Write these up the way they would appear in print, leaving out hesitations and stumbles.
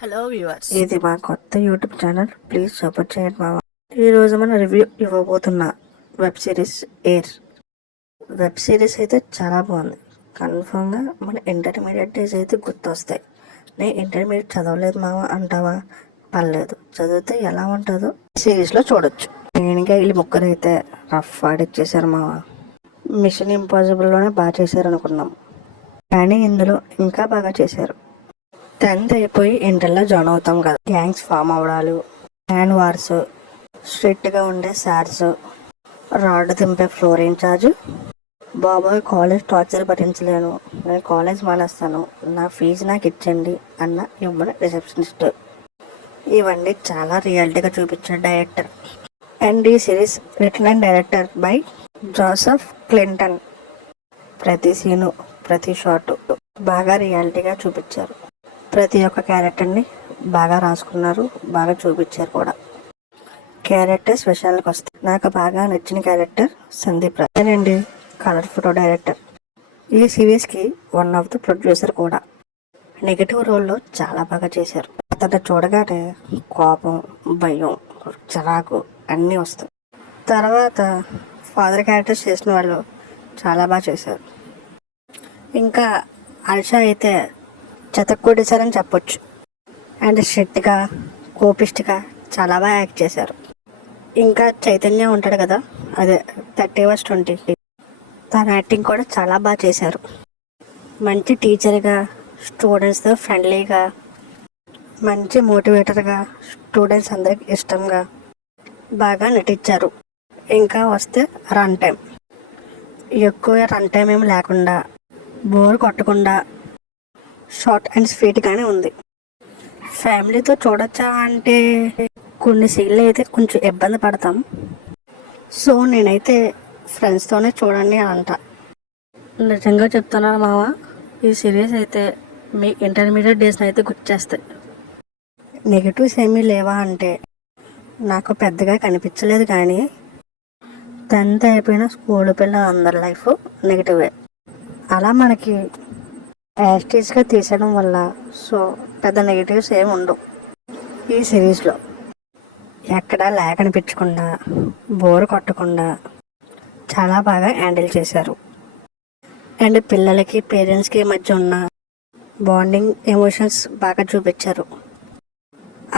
Hello viewers, ఇది మా కొత్త యూట్యూబ్ ఛానల్. ప్లీజ్ సపోర్ట్ చేయండి మామ. ఈరోజు మనం రివ్యూ ఇవ్వబోతున్న web series Air. Web series అయితే చాలా బాగుంది. కన్ఫామ్గా మన ఇంటర్మీడియట్ డేస్ అయితే గుర్తొస్తాయి. నేను ఇంటర్మీడియట్ చదవలేదు మామ అంటావా? పర్లేదు, చదివితే ఎలా ఉంటుందో సిరీస్లో చూడొచ్చు. నేనుగా వీళ్ళు ముగ్గురు అయితే రఫ్ ఆడిచ్చేసారు మామ. మిషన్ ఇంపాసిబుల్లోనే బాగా చేశారు అనుకున్నాం, కానీ ఇందులో ఇంకా బాగా చేశారు. 10th అయిపోయి ఇంటర్లో జాయిన్ అవుతాం కదా, గ్యాంగ్స్ ఫామ్ అవడాలు, హ్యాండ్ వార్స్, స్ట్రిక్ట్గా ఉండే సార్స్, రాడ్ దింపే ఫ్లోర్ ఇన్ఛార్జ్, బాబాయ్ కాలేజ్ టార్చర్ భరించలేను, నేను కాలేజ్ మానేస్తాను, నా ఫీజు నాకు ఇచ్చండి అన్న ఇవ్వని రిసెప్షనిస్ట్. ఇవన్నీ చాలా రియాలిటీగా చూపించాడు డైరెక్టర్. అండ్ ఈ series return and director by Joseph Clinton. ప్రతి సీను, ప్రతి షాటు బాగా రియాలిటీగా చూపించారు. ప్రతి ఒక్క క్యారెక్టర్ని బాగా రాసుకున్నారు, బాగా చూపించారు కూడా. క్యారెక్టర్స్ విషయాలకు వస్తే నాకు బాగా నచ్చిన క్యారెక్టర్ సందీప్ రాయ్ అండి, కలర్ ఫోటో డైరెక్టర్. ఈ సిరీస్కి వన్ ఆఫ్ ది ప్రొడ్యూసర్ కూడా. నెగిటివ్ రోల్లో చాలా బాగా చేశారు. అతను చూడగానే కోపం, భయం, చిరాకు అన్నీ వస్తాయి. తర్వాత ఫాదర్ క్యారెక్టర్స్ చేసిన వాళ్ళు చాలా బాగా చేశారు. ఇంకా అల్షా అయితే చెతక్కొట్టేశారని చెప్పొచ్చు. అండ్ స్ట్రిక్ట్గా, కోపిస్ట్గా చాలా బాగా యాక్ట్ చేశారు. ఇంకా చైతన్య ఉంటాడు కదా, అదే 30/20, తన యాక్టింగ్ కూడా చాలా బాగా చేశారు. మంచి టీచర్గా, స్టూడెంట్స్తో ఫ్రెండ్లీగా, మంచి మోటివేటర్గా, స్టూడెంట్స్ అందరికి ఇష్టంగా బాగా నటించారు. ఇంకా వస్తే రన్ టైం, ఎక్కువ రన్ టైం ఏమి లేకుండా, బోర్ కొట్టకుండా, షార్ట్ అండ్ స్వీట్గానే ఉంది. ఫ్యామిలీతో చూడొచ్చా అంటే కొన్ని సీన్లు అయితే కొంచెం ఇబ్బంది పడతాం. సో నేనైతే ఫ్రెండ్స్తోనే చూడండి అని అంట. నిజంగా చెప్తున్నాను మామ, ఈ సిరీస్ అయితే మీ ఇంటర్మీడియట్ డేస్ని అయితే గుర్చేస్తాయి. నెగిటివ్స్ ఏమీ లేవా అంటే నాకు పెద్దగా కనిపించలేదు, కానీ 10th అయిపోయిన స్కూల్ పిల్లల అందరి లైఫ్ నెగిటివే. అలా మనకి యాస్టీస్గా తీసడం వల్ల సో పెద్ద నెగిటివ్స్ ఏమి ఉండవు. ఈ సిరీస్లో ఎక్కడా ల్యాగ్ అనిపించకుండా, బోర్ కొట్టకుండా చాలా బాగా హ్యాండిల్ చేశారు. అండ్ పిల్లలకి పేరెంట్స్కి మధ్య ఉన్న బాండింగ్, ఎమోషన్స్ బాగా చూపించారు.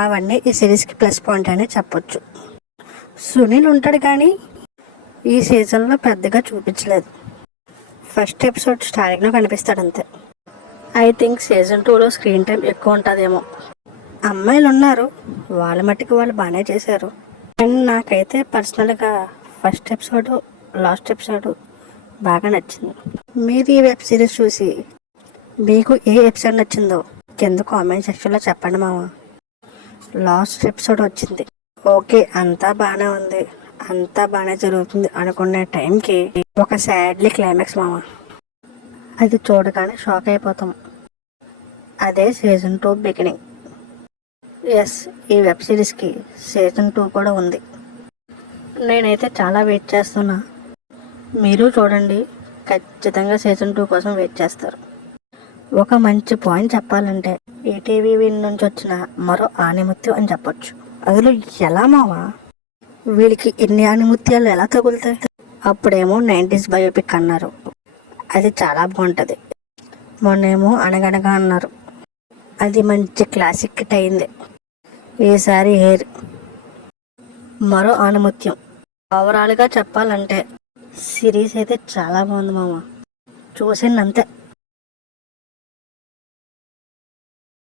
అవన్నీ ఈ సిరీస్కి ప్లస్ పాయింట్ అని చెప్పొచ్చు. సునీల్ ఉంటాడు కానీ ఈ సీజన్లో పెద్దగా చూపించలేదు. ఫస్ట్ ఎపిసోడ్ స్టార్టింగ్లో కనిపిస్తాడు అంతే. ఐ థింక్ సీజన్ 2లో స్క్రీన్ టైం ఎక్కువ ఉంటుందేమో. అమ్మాయిలు ఉన్నారు, వాళ్ళ మట్టుకు వాళ్ళు బాగానే చేశారు. అండ్ నాకైతే పర్సనల్గా ఫస్ట్ ఎపిసోడ్, లాస్ట్ ఎపిసోడ్ బాగా నచ్చింది. మీరు ఈ వెబ్ సిరీస్ చూసి మీకు ఏ ఎపిసోడ్ నచ్చిందో కింద కామెంట్ సెక్షన్లో చెప్పండి మామ. లాస్ట్ ఎపిసోడ్ వచ్చింది, ఓకే అంతా బాగానే ఉంది, అంతా బాగానే జరుగుతుంది అనుకునే టైంకి ఒక సాడ్లీ క్లైమాక్స్ మామ. అది చూడగానే షాక్ అయిపోతాం. అదే సీజన్ 2 బిగినింగ్. ఎస్, ఈ వెబ్ సిరీస్కి సీజన్ 2 కూడా ఉంది. నేనైతే చాలా వెయిట్ చేస్తున్నా. మీరు చూడండి, ఖచ్చితంగా సీజన్ 2 కోసం వెయిట్ చేస్తారు. ఒక మంచి పాయింట్ చెప్పాలంటే ఈటీవీ నుంచి వచ్చిన మరో ఆణిముత్యం అని చెప్పొచ్చు. అందులో ఎలా మావా వీడికి ఇన్ని ఆణిముత్యాలు ఎలా తగులుతాయి? అప్పుడేమో 90s బయోపిక్ అన్నారు, అది చాలా బాగుంటుంది. మొన్నేమో అనగనగా అన్నారు, అది మంచి క్లాసిక్ హిట్ అయింది. ఈసారి హెయిర్ మరో ఆణిముత్యం. ఓవరాల్గా చెప్పాలంటే సిరీస్ అయితే చాలా బాగుంది మామ, చూసిందంతే.